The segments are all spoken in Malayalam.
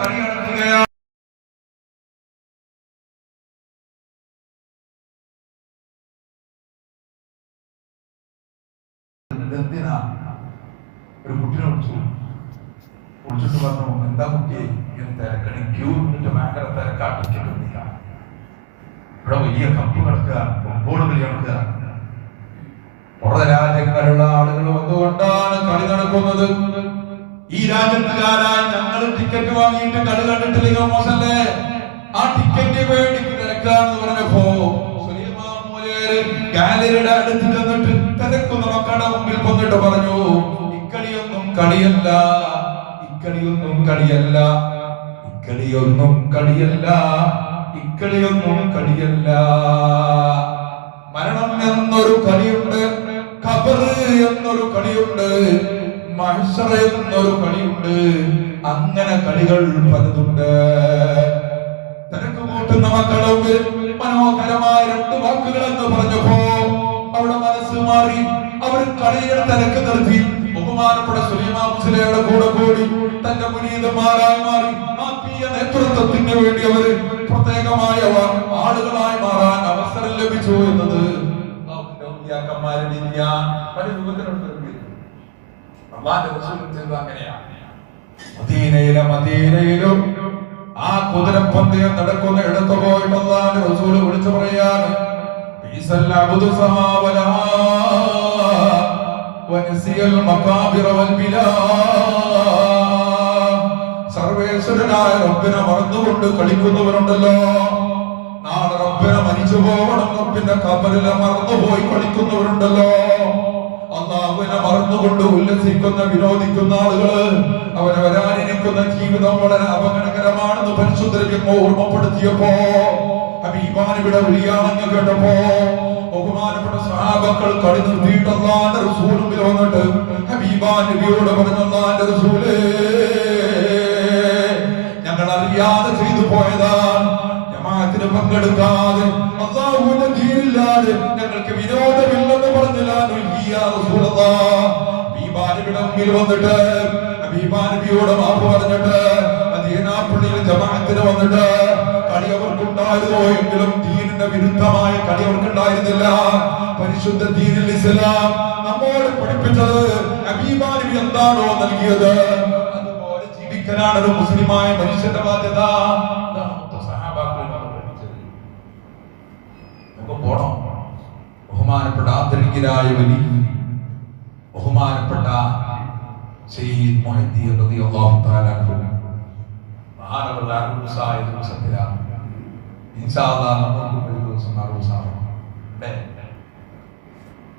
കളി നടക്കുകയാണ്. എന്തിനാ ഒരു കുട്ടിനെ വിളിച്ചിട്ട് പറഞ്ഞു, എന്താ കുട്ടിയെ തിരക്കണി, ക്യൂ നിന്നിട്ട് ഭയങ്കര തിരക്കാട്ട് കിട്ടുന്നില്ല, ഇവിടെ വലിയ കപ്പ് കിടക്കുക, ഫുട്ബോൾ കളി നടക്കുക, പുറത്തെ രാജ്യങ്ങളിലുള്ള ആളുകൾ വന്നുകൊണ്ടാണ് കളി നടക്കുന്നത്. ഈ രാജ്യത്തുകാരായ ഞങ്ങൾ ടിക്കറ്റ് വാങ്ങിയിട്ട് കളി കണ്ടിട്ടില്ലെങ്കിൽ മോശല്ലേ, ആ ടിക്കറ്റ് വേണ്ടി തിരക്കാന്ന് പറഞ്ഞപ്പോ ഗാലറിയുടെ അടുത്ത് ചെന്നിട്ട് തിരക്കുന്ന മക്കളുടെ മുമ്പിൽ വന്നിട്ട് പറഞ്ഞു, ഇക്കളിയൊന്നും കളിയല്ല, ഇക്കളിയൊന്നും കളിയല്ല, ഇക്കളിയൊന്നും കളിയല്ല, ഇക്കളിയൊന്നും കളിയല്ല. മരണം എന്നൊരു കളിയുണ്ട്, ഖബർ എന്നൊരു കളിയുണ്ട്, മഹ്ശർ എന്നൊരു കളിയുണ്ട്, അങ്ങനെ കളികൾ പലതുണ്ട്. തിരക്ക് കൂട്ടുന്ന മക്കളെ മനോഹരമായ രണ്ട് വാക്കുകൾ എന്ന് പറഞ്ഞപ്പോ അവിടെ മനസ്സ് മാറി. അവർ കളികൾ തിരക്ക് നിർത്തി ബഹുമാനപ്പെട്ട സുലൈമാൻ മുസ്ലിയുടെ കൂടെ കൂടി തന്റെ മുനീതന്മാരായി മാറി. ആത്മീയ നേതൃത്വത്തിന് വേണ്ടി അവര് പ്രത്യേകമായ ആളുകളായി മാറാൻ അവസരം ലഭിച്ചു എന്നത് മദീനയിലും ആ കുതിരപ്പന്തയം നടക്കുന്ന ഇടത്ത് പോയിട്ട് അല്ലാഹുവിന്റെ റസൂൽ വിളിച്ചു പറയാണ്, സർവേശ്വരനായ റബ്ബിനെ മറന്നുകൊണ്ട് കളിക്കുന്നവരുണ്ടല്ലോ, നാളെ റബ്ബിനെ മരിച്ചു പോകണം, റബ്ബിന്റെ ഖബറിലെ മറന്നുപോയി കളിക്കുന്നവരുണ്ടല്ലോ, അല്ലാഹുവിനെ മറന്നുകൊണ്ട് ഉല്ലസിക്കുന്ന വിനോദിക്കുന്ന ആളുകള് അവരെ വരാനിരിക്കുന്ന ജീവിതം വളരെ അപകടകരമാണെന്ന് പരിശുദ്ധ ഓർമ്മപ്പെടുത്തിയപ്പോ ഹബീബാനബിയുടെ വിളിയാണെന്ന് കേട്ടപ്പോ ബഹുമാനപ്പെട്ട സഹാബക്കൾ കളി നിർത്തിയിട്ട് അല്ലാഹുവിന്റെ റസൂലിൽ വന്നിട്ട് ഹബീബാനബിയോട് പറഞ്ഞു, അല്ലാഹുവിന്റെ റസൂലേ, ഞങ്ങൾ അറിയാതെ ചെയ്തു പോയതാണ്, ജമാഅത്തിന് പങ്കെടുക്കാതെ അല്ലാഹുവിന്റെ ദീനില്ലാതെ ഞങ്ങൾക്ക് വിനോദമില്ലെന്ന് പറഞ്ഞില്ല. ഹബീബാനബിയുടെ മുമ്പിൽ വന്നിട്ട് ഹബീബാനബിയോട് മാപ്പ് പറഞ്ഞിട്ട് മദീനാപ്പള്ളിയിൽ ജമാഅത്തിന് വന്നിട്ട് കളി അവർക്കുണ്ടായിരുന്നോ എങ്കിലും ദീനിന്റെ വിരുദ്ധമായ കളി അവർക്കുണ്ടായിരുന്നില്ല. പരിശുദ്ധ ദീനുൽ ഇസ്ലാം നമ്മോട് പഠിപ്പിച്ചത് ഹബീബാനബി എന്താണോ നൽകിയത് അതുപോലെ ജീവിക്കാനാണ് ഒരു മുസ്ലിമായ മനുഷ്യന്റെ ബാധ്യത. പോണം. ബഹുമാനപ്പെട്ട ആദരണീയരായ വലി ബഹുമാനപ്പെട്ട സയ്യിദ് മുഹദ്ദീൻ റളിയല്ലാഹു തആല അൻഹു മഹാനവറുകളുടെ അറുസായ ദിവസത്തിലാണ്. ഇൻഷാ അല്ലാഹ് നമുക്കും ഒരു ദിവസം അറുസാണ്.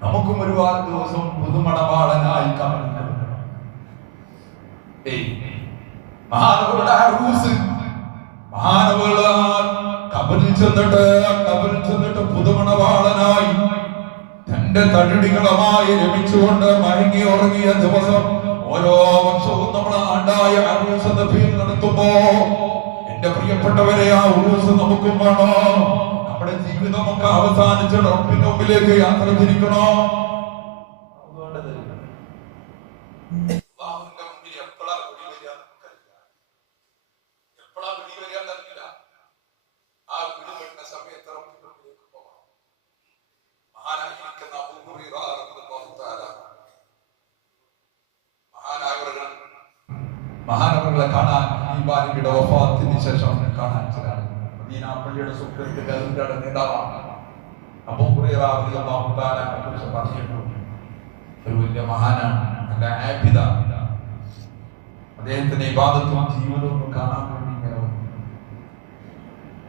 നമുക്കും ഒരുപാട് ദിവസം പുതുമണവാളനായി കാണുന്നു. മഹാനവറുകളുടെ അറുസ് മഹാനവറുകൾ ഖബറിൽ ചെന്നിട്ട് പുതുമണവാളനായി തന്റെ തടികളുമായി രമിച്ചുകൊണ്ട് മയങ്ങി ഉറങ്ങിയ ദിവസം ഓരോ വർഷവും നമ്മൾ ആണ്ടായ അറൂസ് എന്ന പേര് നടത്തുമ്പോ എന്റെ പ്രിയപ്പെട്ടവരെ ആ ഉറൂസ് നമുക്കും വേണോ? നമ്മുടെ ജീവിതമൊക്കെ അവസാനിച്ച് റബ്ബിന്റെ മുമ്പിലേക്ക് യാത്ര തിരിക്കണോ? മഹാനവറുകളെ കാണാൻ ഹബീബാനബിയുടെ വഫാത്തിന് ശേഷം കാണാൻ ചിലാണ്. മദീനാപ്പള്ളിയുടെ സുഹൃത്തിന്റെ നേതാവാണ് അബൂ ഹുറൈറ റളിയല്ലാഹു തആല കുറിച്ച് പറഞ്ഞിട്ടുണ്ട്. ഒരു വലിയ മഹാനാണ്, നല്ല ആബിദാണ്. അദ്ദേഹത്തിന്റെ ഇബാദത്തും ജീവിതവും കാണാൻ വേണ്ടി ഇങ്ങനെ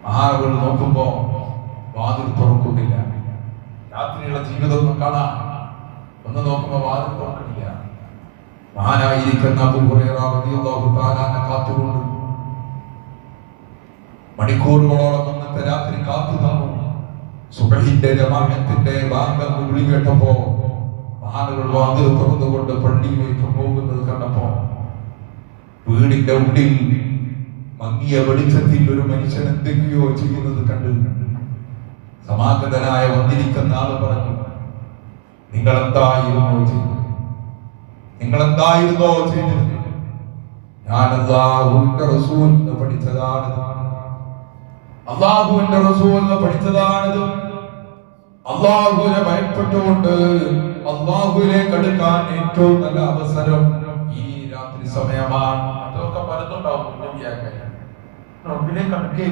മഹാനവറുകൾ നോക്കുമ്പോ വാതിൽ തുറക്കുന്നില്ല. രാത്രിയുള്ള ജീവിതമൊന്നും കാണാൻ ഒന്ന് നോക്കുമ്പോ വാതിൽ തുറക്കുന്നില്ല. മഹാനായിരിക്കുന്ന അബൂ ഹുറൈറ റളിയല്ലാഹു തആല കാത്തുകൊണ്ട് മണിക്കൂറുകളോളം അന്നത്തെ രാത്രി കാത്തു നിന്നു. സുബ്ഹിന്റെ ജമാഅത്തിന്റെ ബാങ്ക് വിളി കേട്ടപ്പോ മഹാനവറുകൾ വാതിൽ തുറന്നുകൊണ്ട് പള്ളിയിലേക്ക് പോകുന്നത് കണ്ടപ്പോ വീടിന്റെ ഉള്ളിൽ മങ്ങിയ വെളിച്ചത്തിൽ ഒരു മനുഷ്യൻ എന്തൊക്കെയോ ചെയ്യുന്നത് കണ്ട് സമാഗതനായ വന്നിരിക്കുന്ന ആള് പറഞ്ഞു, നിങ്ങളെന്തായിരുന്നോ ചെയ്തത്? ഞാൻ അല്ലാഹുവിന്റെ റസൂലിനെ പഠിച്ചതാണിത്. അല്ലാഹുവിന്റെ റസൂലിനെ പഠിച്ചതാണിത്. അല്ലാഹുവിനെ ഭയപ്പെട്ടുകൊണ്ട് അല്ലാഹുവിലേക്ക് അടുക്കാൻ ഏറ്റവും നല്ല അവസരം ഈ രാത്രി സമയമാണ്. അതൊക്കെ പലതുണ്ടാവും. റബ്ബിലേക്ക് അടുക്കേ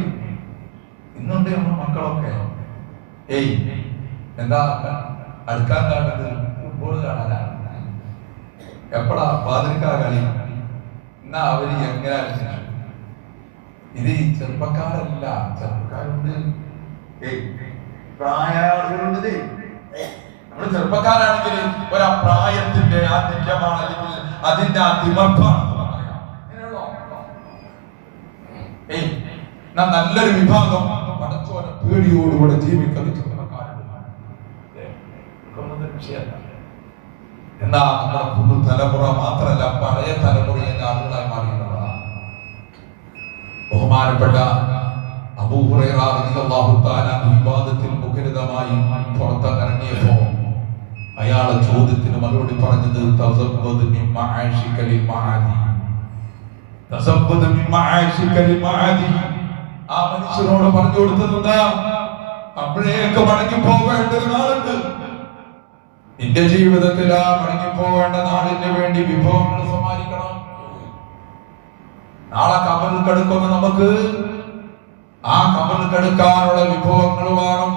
ഇന്നുണ്ട് നമ്മുടെ മക്കളൊക്കെ എന്താ അടുക്കാൻ കാണുന്നത്? ഫുട്ബോൾ കാണാനാണ്. എപ്പോഴാ പാതിരിക്കാ കളി? എന്നാ അവര് എങ്ങനെ ഇത് ചെറുപ്പക്കാരല്ല, ചെറുപ്പക്കാരുണ്ട്, പ്രായമുണ്ട്. നമ്മൾ ചെറുപ്പക്കാരാണെങ്കിൽ ഒരു പ്രായത്തിന്റെ ആധിക്യമാണ്, അല്ലെങ്കിൽ അതിന്റെ അതിമർപ്പാണ്. നല്ലൊരു വിഭാഗം പടച്ചോനെ പേടിയോടുകൂടെ ജീവിക്കുന്ന ചെറുപ്പക്കാരുണ്ട്. എന്നാ നമ്മുടെ പുതു തലമുറ മാത്രമല്ല, പഴയ തലമുറയെ ആളുകളായി മാറിയിട്ടുള്ളതാണ്. ബഹുമാനപ്പെട്ട അബൂ ഹുറൈറ റളിയല്ലാഹു തആല ഇബാദത്തിൽ മുഖരിതമായി പുറത്തിറങ്ങിയപ്പോ അയാളെ ചോദ്യത്തിന് മറുപടി പറഞ്ഞത് തസവ്വദ് മിൻ മആശിക ലിൽ മആദി. തസവ്വദ് മിൻ മആശിക ലിൽ മആദി. ആ മനുഷ്യനോട് പറഞ്ഞു കൊടുത്തത് അപ്പോഴേക്ക് മടങ്ങി പോവേണ്ട ഒരു നാളുണ്ട്. നിന്റെ ജീവിതത്തിൽ ആ മടങ്ങിപ്പോവേണ്ട നാളിന് വേണ്ടി വിഭവങ്ങൾ സമ്മാനിക്കണം. നാളെ കബറിൽ കിടക്കുന്ന നമുക്ക് ആ കബറിൽ കിടക്കാനുള്ള വിഭവങ്ങൾ വേണം.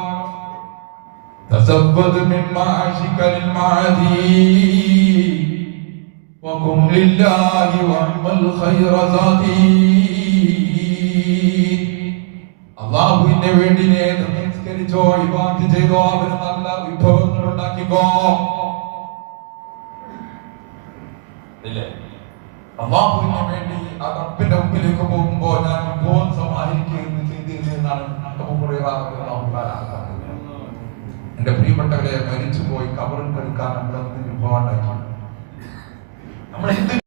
തസവ്വദ് മിൻ മആശിക ലിൽ മഅദി വഖും ലില്ലാഹി വഅമൽ ഖൈറ സാതി. അല്ലാഹുവിന്റെ വേണ്ടി നമസ്കരിച്ചോ, ഇബാദത്ത് ചെയ്തോ, അവന് നല്ല വിഭവങ്ങൾ ഉണ്ടാക്കിക്കോ. അല്ലാഹുവിന് വേണ്ടി ആ റബ്ബിന്റെ മുമ്പിലേക്ക് പോകുമ്പോ ഞാൻ വിഭവം സമാഹരിക്കുകയെന്ന് ചെയ്തിരുന്നാണ് അബൂ ഹുറൈറ റളിയല്ലാഹു തആല. എന്റെ പ്രിയപ്പെട്ടവരെ, മരിച്ചുപോയി കബറിൽ